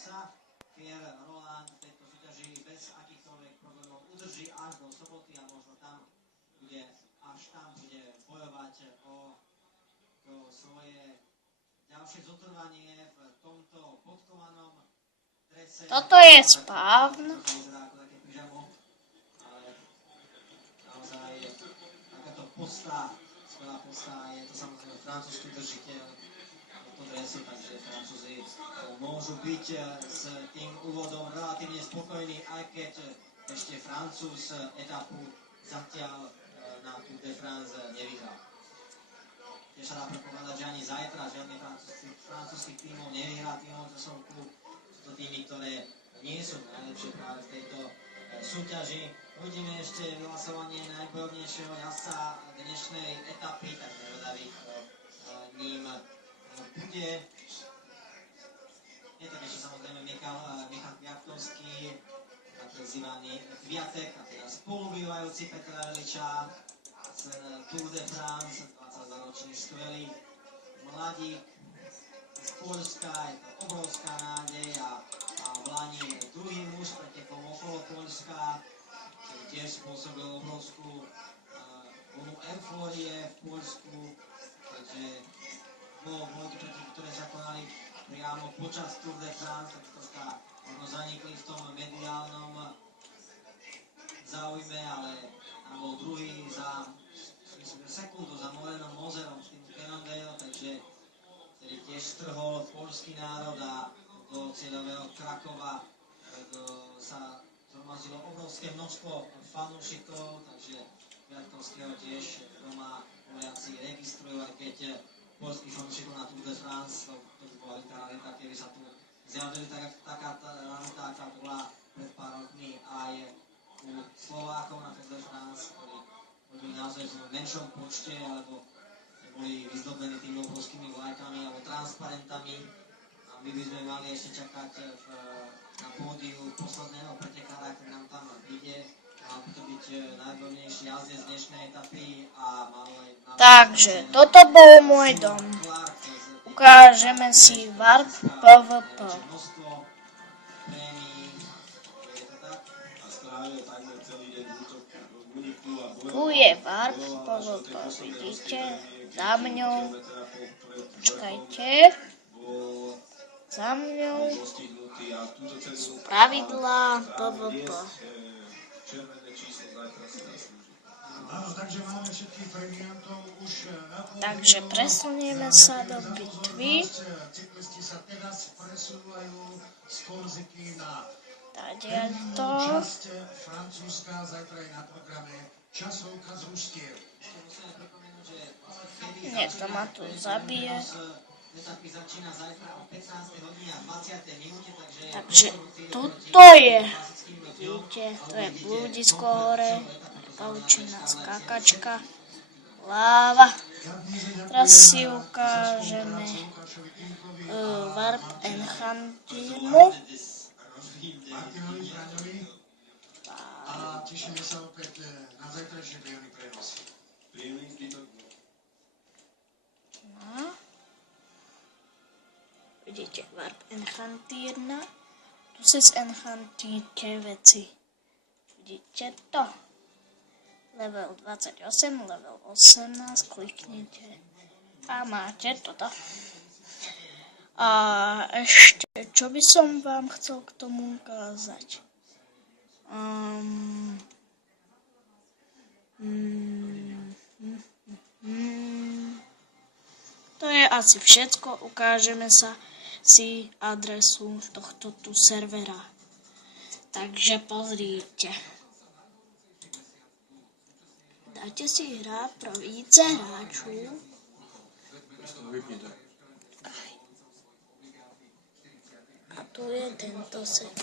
sa Fier Roland v tejto súťaži bez akýchkoľvek problémov udrží až do soboty a možno tam bude bojovať o to svoje ďalšie zotrvanie v tomto podkovanom drese. Toto je spávno. Ale naozaj takáto posta, skvelá posta, je to samozrejme francúzsky držiteľ tohto dresu, takže Francúzi môžu byť s tým úvodom relatívne spokojní, aj keď ešte Francúz etapu zatiaľ na Tour de France nevyhral. Tiež sa dá predpokladať, že ani zajtra žiadny francúzskych tímov nevyhrá tímov časovku. Sú to tímy, ktoré nie sú najlepšie práve v tejto súťaži. Uvidíme ešte vyhlasovanie najbojovnejšieho jazdca dnešnej etapy, tak nevedavý ním bude. Je tam ešte samozrejme Michal Kviatkovský, prezývaný Kviatek, a teda spolubývajúci Petra Veliča z Tour de France, 22-ročný skvelý mladík z Poľska. Je to obrovská nádej a v Lani druhý muž pretekol okolo Poľska, ktorý tiež spôsobil obrovskú vlnu eufórie v Poľsku, keďže bolo preteky, ktoré sa konali priamo počas Tour de France, tak troška možno zanikli v tom mediálnom záujme, ale tam bol druhý za sekundu za Morenom Mozerom s tým Cannondale, takže ktorý tiež strhol poľský národ a do cieľového Krakova sa zhromaždilo obrovské množstvo fanúšikov, takže Kviatkovského tiež doma Poliaci registrujú, aj keď poľských fanúšikov na Tour de France, to by bola veľká rarita, keby sa tu zjavili taká rarita, aká bola pred pár rokmi aj u Slovákov na Tour de France, ktorí boli naozaj v menšom počte, alebo boli vyzdobení tými obrovskými vlajkami alebo transparentami. A my by sme mali ešte čakať na pódiu posledného pretekára, ktorý nám tam vyjde. Mal by to byť najbojovnejší jazdec z dnešnej etapy a malo aj... Takže toto bol môj dom. Ukážeme si VARP PVP. Tu je VARP PVP, vidíte? Za mňou. Počkajte. Za mňou sú pravidlá PVP. Takže presunieme sa do bitvy. Tadiaľto. Niekto ma tu zabije. Takže toto je. Vidíte, to je blúdisko hore. Pavučina skákačka. Láva. Teraz si ukážeme VARP Enchantirnu. A tešíme sa opäť na zajtrajšie príjemný prenos. Príjemný zbytok. No. Vidíte, VARP Enchantirna. Tu si zenchantíte veci. Vidíte to? Level 28, level 18, kliknite a máte toto. A ešte, čo by som vám chcel k tomu ukázať? To je asi všetko. Ukážeme sa si adresu tohto tu servera. Takže pozrite. Dajte si hrať pro více hráčů. A tu je tento set.